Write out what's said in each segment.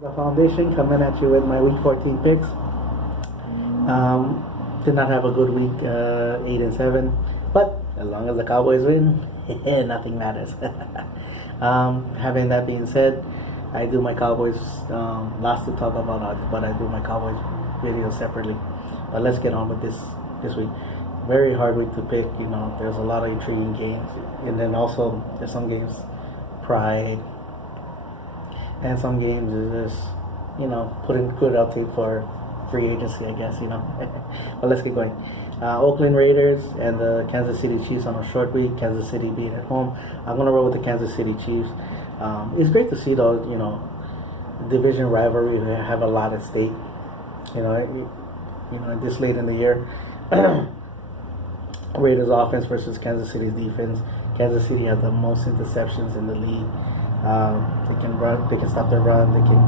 The foundation coming at you with my week 14 picks. Did not have a good week, 8-7, but as long as the Cowboys win, nothing matters. Having that being said, I do my Cowboys. Lots to talk about, but I do my Cowboys video separately. But let's get on with this week. Very hard week to pick. There's a lot of intriguing games, and then also there's some games, pride. And some games is just, putting good out tape for free agency, I guess, But let's get going. Oakland Raiders and the Kansas City Chiefs on a short week. Kansas City being at home. I'm going to roll with the Kansas City Chiefs. It's great to see, though, division rivalry have a lot at stake. This late in the year. Raiders offense versus Kansas City's defense. Kansas City has the most interceptions in the league. They can run. They can stop their run. They can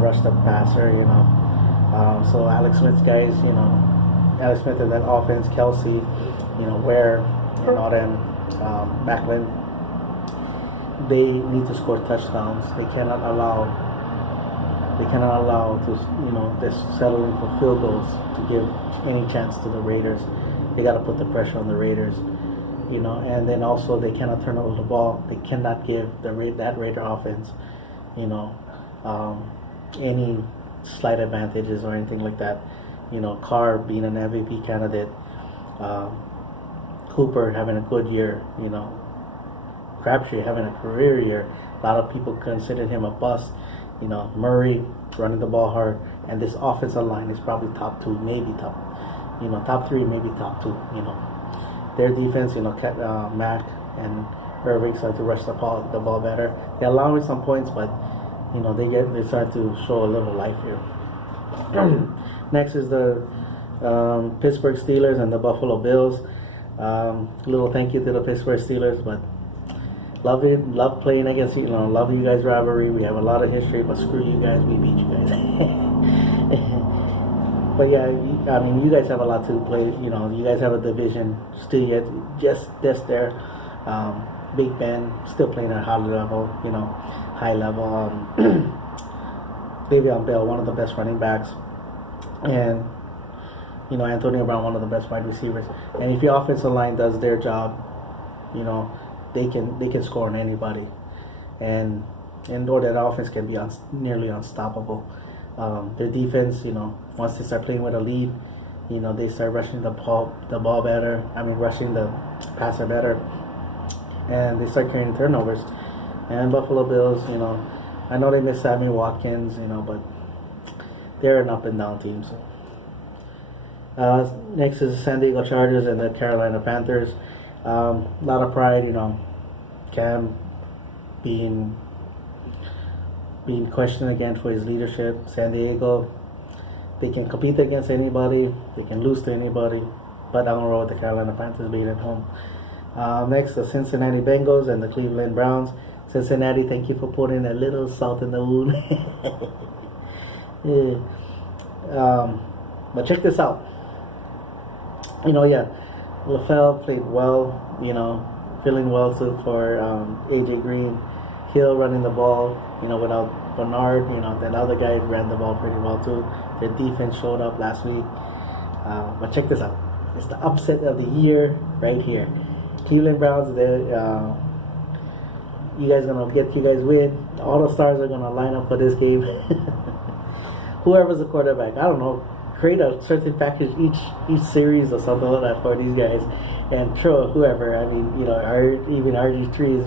rush the passer. So Alex Smith's guys. Alex Smith and that offense. Kelsey. Ware and all them. Macklin. They need to score touchdowns. They cannot allow to this settling for field goals to give any chance to the Raiders. They got to put the pressure on the Raiders. And then also they cannot turn over the ball. They cannot give that Raider offense, any slight advantages or anything like that. Carr being an MVP candidate, Cooper having a good year, Crabtree having a career year. A lot of people considered him a bust. Murray running the ball hard, and this offensive line is probably top two, maybe top three, maybe top two. Their defense, Mack and Irving start to rush the ball better. They allow it some points, but they start to show a little life here. Next is the Pittsburgh Steelers and the Buffalo Bills. Little thank you to the Pittsburgh Steelers, but love playing against you. Love you guys rivalry. We have a lot of history, but screw you guys, we beat you guys. But yeah, you guys have a lot to play. You guys have a division still yet, just there. Big Ben still playing at a high level. Le'Veon Bell, one of the best running backs, and Antonio Brown, one of the best wide receivers. And if your offensive line does their job, they can score on anybody, and that offense can be nearly unstoppable. Their defense, once they start playing with a lead, they start rushing the ball better. Rushing the passer better, and they start carrying turnovers. And Buffalo Bills, I know they miss Sammy Watkins, but they're an up and down team. So next is the San Diego Chargers and the Carolina Panthers. A lot of pride, Cam being questioned again for his leadership. San Diego, they can compete against anybody, they can lose to anybody, but I'm going to roll with the Carolina Panthers being at home. Next, the Cincinnati Bengals and the Cleveland Browns. Cincinnati, thank you for putting a little salt in the wound. But check this out. LaFleur played well, feeling well for AJ Green. Hill running the ball, without Bernard, that other guy ran the ball pretty well too. Their defense showed up last week. But check this out. It's the upset of the year right here. Cleveland Browns, you guys win. All the stars are gonna line up for this game. Whoever's the quarterback, I don't know, create a certain package each series or something like that for these guys, and throw whoever. Even RG3 is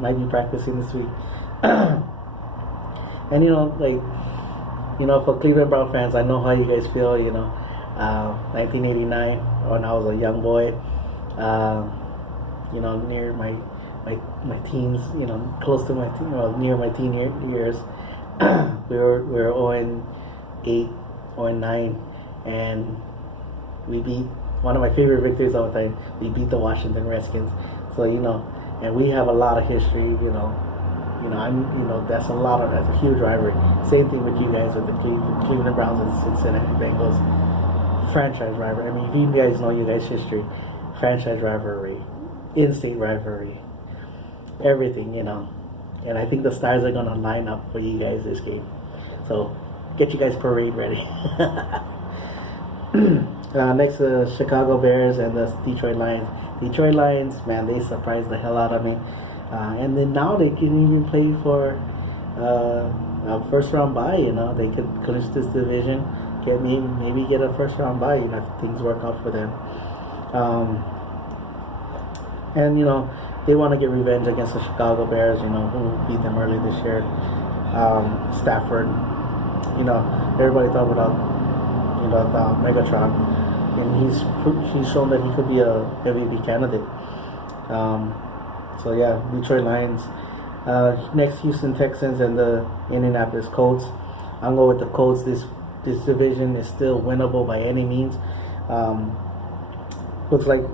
might be practicing this week. And for Cleveland Brown fans, I know how you guys feel. 1989 when I was a young boy. Near my teens. Close to my near my teen years. we were 0-8, 0-9, and we beat one of my favorite victories of all time. We beat the Washington Redskins. So and we have a lot of history. That's a huge rivalry. Same thing with you guys with the Cleveland Browns and Cincinnati Bengals. Franchise rivalry. If you guys know you guys' history, franchise rivalry, in-state rivalry, everything. and I think the stars are gonna line up for you guys this game. So get you guys parade ready. Next, the Chicago Bears and the Detroit Lions. Detroit Lions, man, they surprised the hell out of me. And then now they can even play for a first round bye. You know, they could clinch this division, maybe get a first round bye. You know, if things work out for them. And you know, they want to get revenge against the Chicago Bears. You know, who beat them early this year. Stafford. You know, everybody thought about Megatron, and he's shown that he could be a MVP candidate. So yeah, Detroit Lions. Next, Houston Texans and the Indianapolis Colts. I'm going with the Colts. This division is still winnable by any means. Looks like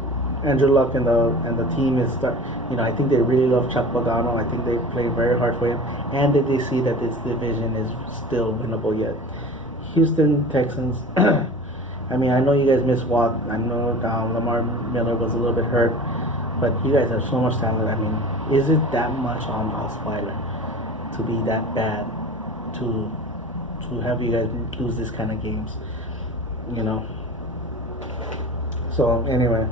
Andrew Luck and the team is I think they really love Chuck Pagano. I think they play very hard for him, and that they see that this division is still winnable yet. Houston Texans. I mean, I know you guys miss Watt. I know Lamar Miller was a little bit hurt, but you guys have so much talent. I mean, is it that much on Osweiler to be that bad to have you guys lose this kind of games? You know. So anyway,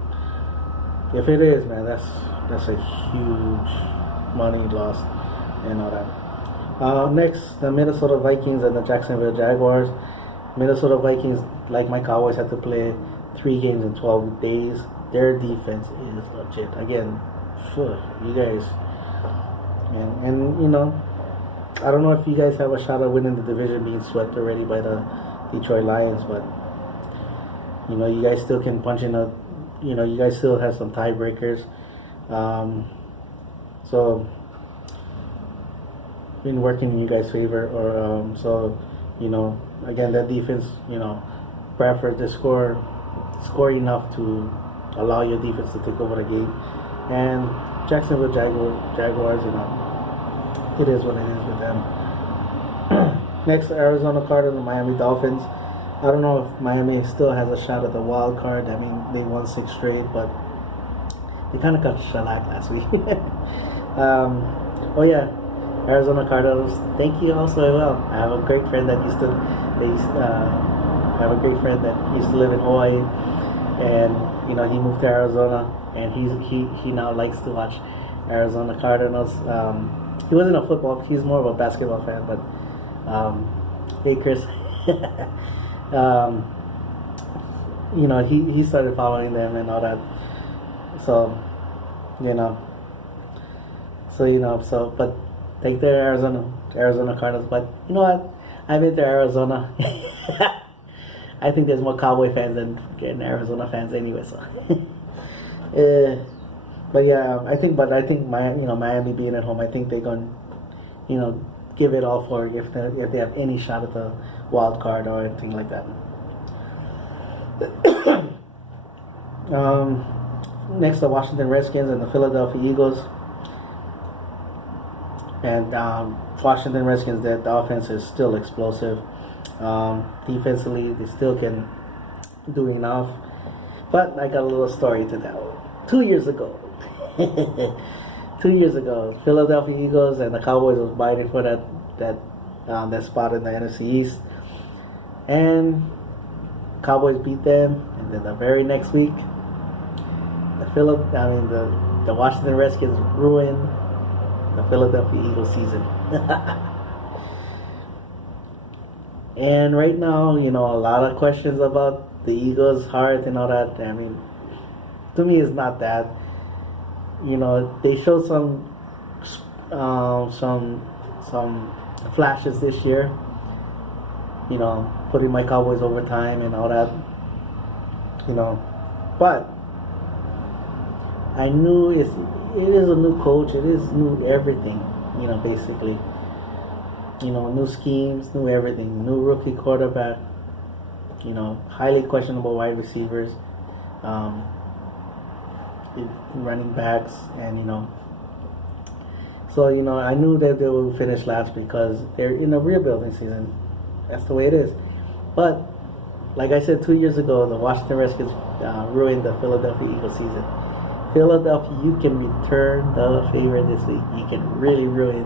if it is, man, that's a huge money lost and all that. Next, the Minnesota Vikings and the Jacksonville Jaguars. Minnesota Vikings, like my Cowboys, had to play 3 games in 12 days. Their defense is legit. Again, you guys, and you know, I don't know if you guys have a shot at winning the division, being swept already by the Detroit Lions, but you know, you guys still can punch in you guys still have some tiebreakers. So been working in you guys' favor, or so you know, again, that defense, you know, Bradford to score enough to allow your defense to take over the game, and Jacksonville Jaguars, you know, it is what it is with them. Next, Arizona Cardinals and Miami Dolphins. I don't know if Miami still has a shot at the wild card. I mean, they won 6 straight, but they kind of got shellacked last week. Oh yeah, Arizona Cardinals. Thank you also as well. I have a great friend that used to live in Hawaii, and you know, he moved to Arizona, and he now likes to watch Arizona Cardinals. He wasn't a football. He's more of a basketball fan, but hey Chris. You know, he started following them and all that. So, but take the Arizona Cardinals. But you know what? I've been to Arizona. I think there's more Cowboy fans than Arizona fans anyway. So, but yeah, I think Miami being at home, I think they're going, give it all for if they have any shot at the wild card or anything like that. Next, the Washington Redskins and the Philadelphia Eagles. And Washington Redskins, the offense is still explosive. Defensively, they still can do enough. But I got a little story to tell. 2 years ago, Philadelphia Eagles and the Cowboys was fighting for that spot in the NFC East, and Cowboys beat them. And then the very next week, the Washington Redskins ruined the Philadelphia Eagles season. And right now, a lot of questions about the Eagles' heart and all that. I mean, to me, it's not that. They showed some flashes this year. Putting my Cowboys overtime and all that. But I knew it is a new coach. It is new everything. Basically. New schemes, new everything. New rookie quarterback. Highly questionable wide receivers. Running backs, and so I knew that they would finish last because they're in a rebuilding season. That's the way it is. But like I said 2 years ago, the Washington Redskins ruined the Philadelphia Eagles season. Philadelphia, you can return the favor this week. You can really ruin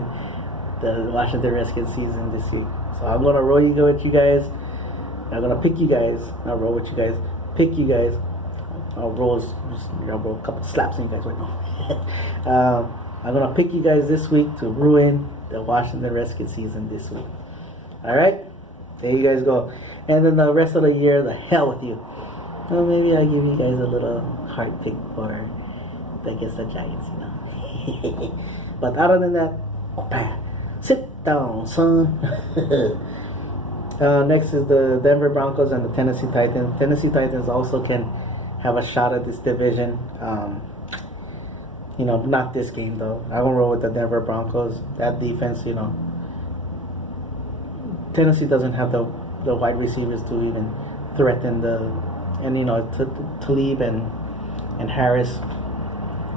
the Washington Redskins season this week. So I'm gonna roll with you guys. I'm gonna pick you guys. Not roll with you guys. Pick you guys. I'll roll a couple of slaps in you guys right now. I'm gonna pick you guys this week to ruin the Washington Redskins season this week. All right, there you guys go. And then the rest of the year, the hell with you. Well, maybe I'll give you guys a little heart pick for against the Giants, you know. But other than that, sit down, son. Next is the Denver Broncos and the Tennessee Titans. Tennessee Titans also can have a shot at this division. You know, not this game though. I won't roll with the Denver Broncos. That defense, you know, Tennessee doesn't have the wide receivers to even threaten and you know, Talib and Harris.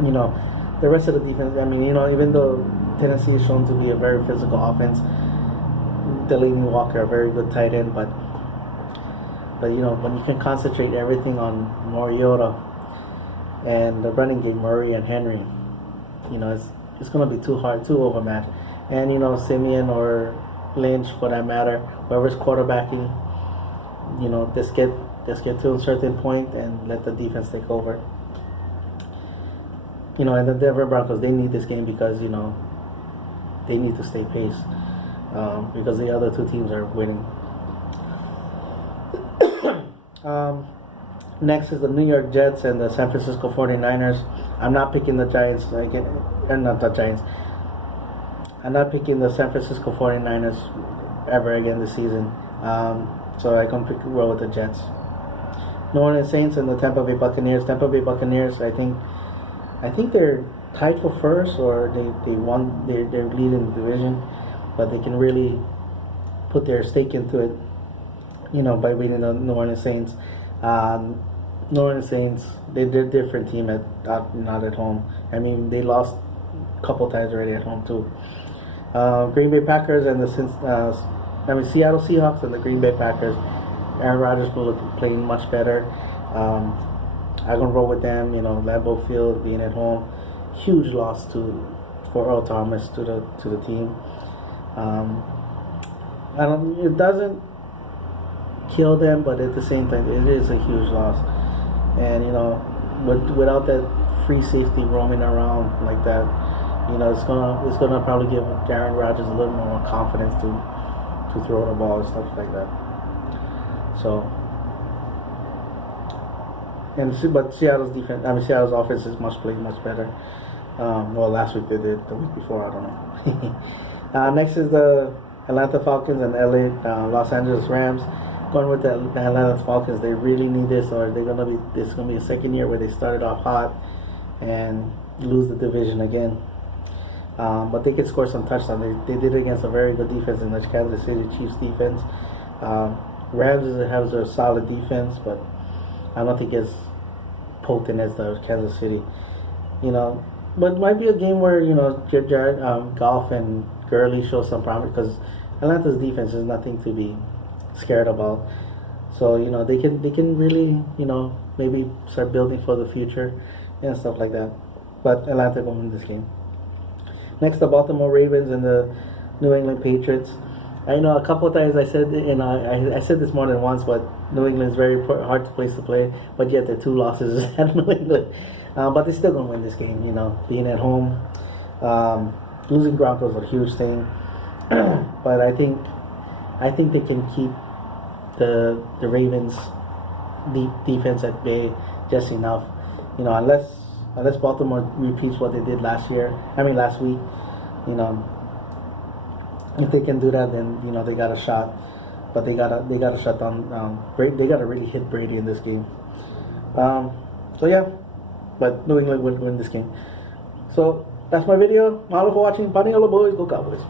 You know, the rest of the defense. I mean, you know, even though Tennessee is shown to be a very physical offense, Delaney Walker, a very good tight end, but you know, when you can concentrate everything on Mariota and the running game, Murray and Henry, you know, it's going to be too hard, too overmatched. And you know, Simeon or Lynch, for that matter, whoever's quarterbacking, you know, just get to a certain point and let the defense take over. You know, and the Denver Broncos, they need this game because, you know, they need to stay pace because the other two teams are winning. Next is the New York Jets and the San Francisco 49ers. I'm not picking the Giants again, not the Giants. I'm not picking the San Francisco 49ers ever again this season. So I can roll with the Jets. New Orleans Saints and the Tampa Bay Buccaneers. Tampa Bay Buccaneers, I think they're tied for first, or they won. They're leading the division, but they can really put their stake into it, you know, by beating the New Orleans Saints. New Orleans Saints, they're a different team not at home. I mean, they lost a couple times already at home too. Green Bay Packers and the Seattle Seahawks and the Green Bay Packers. Aaron Rodgers will look playing much better. I'm gonna roll with them. You know, Lambeau Field being at home, huge loss for Earl Thomas to the team. It doesn't kill them, but at the same time, it is a huge loss. And you know, without that free safety roaming around like that, you know, it's gonna probably give Aaron Rodgers a little more confidence to throw the ball and stuff like that. So, but Seattle's offense is played much better. Well, last week they did. The week before, I don't know. Next is the Atlanta Falcons and Los Angeles Rams. Going with the Atlanta Falcons, they really need this, or this is gonna be a second year where they started off hot and lose the division again. But they can score some touchdowns. They did it against a very good defense in the Kansas City Chiefs defense. Rams has a solid defense, but I don't think it's potent as the Kansas City. You know, but it might be a game where, you know, Jared Goff and Gurley show some promise, because Atlanta's defense is nothing to be scared about. So, you know, they can really, you know, maybe start building for the future and stuff like that. But Atlanta will win this game. Next, the Baltimore Ravens and the New England Patriots. I know a couple of times I said, and I said this more than once, but New England is very hard place to play, but yet they're 2 losses at New England. But they're still going to win this game, you know, being at home. Losing Broncos is a huge thing. But I think they can keep the Ravens' deep defense at bay just enough. You know, unless Baltimore repeats what they did last week, you know, if they can do that, then, you know, they got a shot. But they gotta shut down. They gotta really hit Brady in this game. So yeah, but New England will win this game. So that's my video. Mahalo for watching. Paniolo boys, go Cowboys.